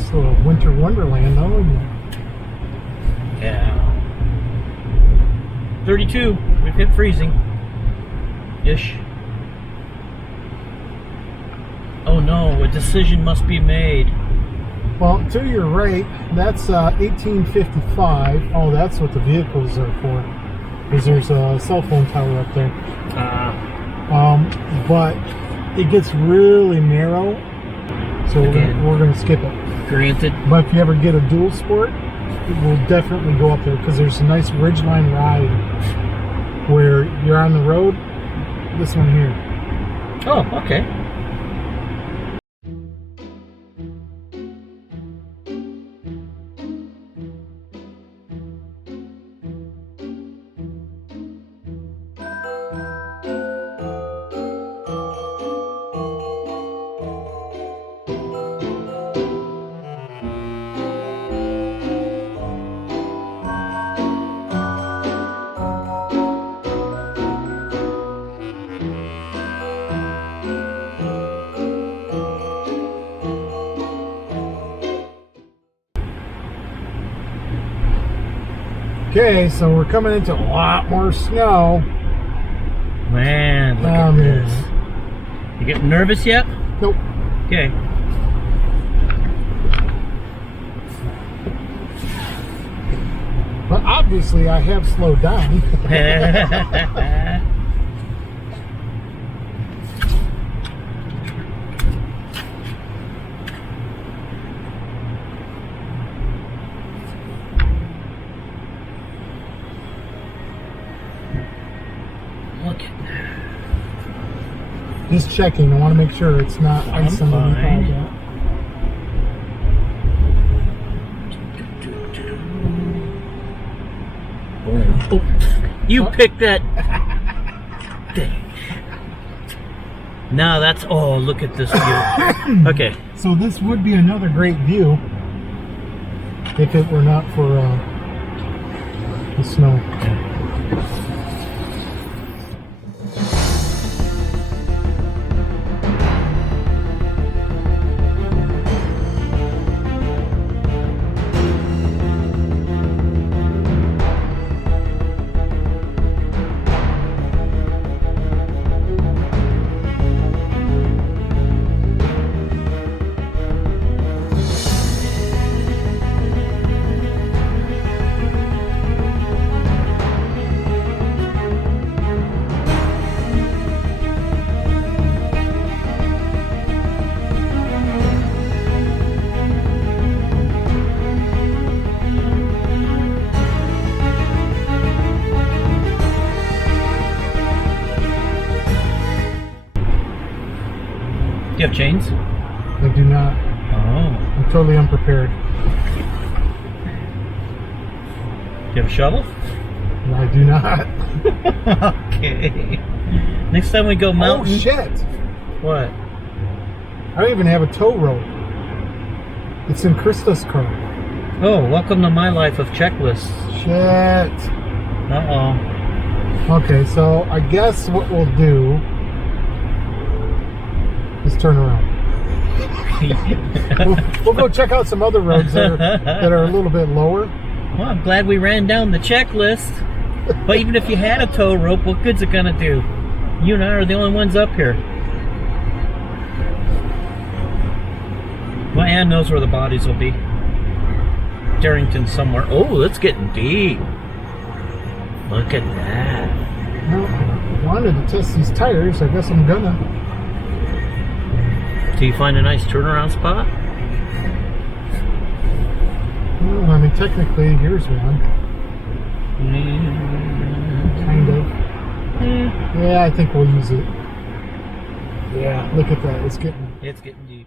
nice little winter wonderland, though, isn't it? Yeah. 32. We've hit freezing. Ish. Oh no, a decision must be made. Well, to your right, that's 1855. Oh, that's what the vehicles are for. Because there's a cell phone tower up there. But it gets really narrow, so we're going to skip it. Granted. But if you ever get a dual sport, it will definitely go up there because there's a nice ridgeline ride where you're on the road. This one here. Oh, okay. Okay, so we're coming into a lot more snow. Man, look at this. You getting nervous yet? Nope. Okay. But obviously I have slowed down. Look at that. Just checking. I want to make sure it's not ice underneath all that. Oh, you picked that. Dang. Now that's, oh, look at this view. Okay. So this would be another great view if it were not for the snow. Do you have chains? I do not. Oh. I'm totally unprepared. Do you have a shovel? No, I do not. Okay. Next time we go mountain. Oh, shit. What? I don't even have a tow rope. It's in Krista's car. Oh, welcome to my life of checklists. Shit. Uh-oh. Okay, so I guess what we'll do is turn around. we'll go check out some other roads that are a little bit lower. Well, I'm glad we ran down the checklist. But even if you had a tow rope, what good's it gonna do? You and I are the only ones up here. My aunt knows where the bodies will be. Darrington somewhere. Oh, it's getting deep. Look at that. Well, I wanted to test these tires. I guess I'm gonna. Do you find a nice turnaround spot? Well, I mean, technically, here's one. Kind of. Yeah, I think we'll use it. Yeah, look at that. It's getting deep.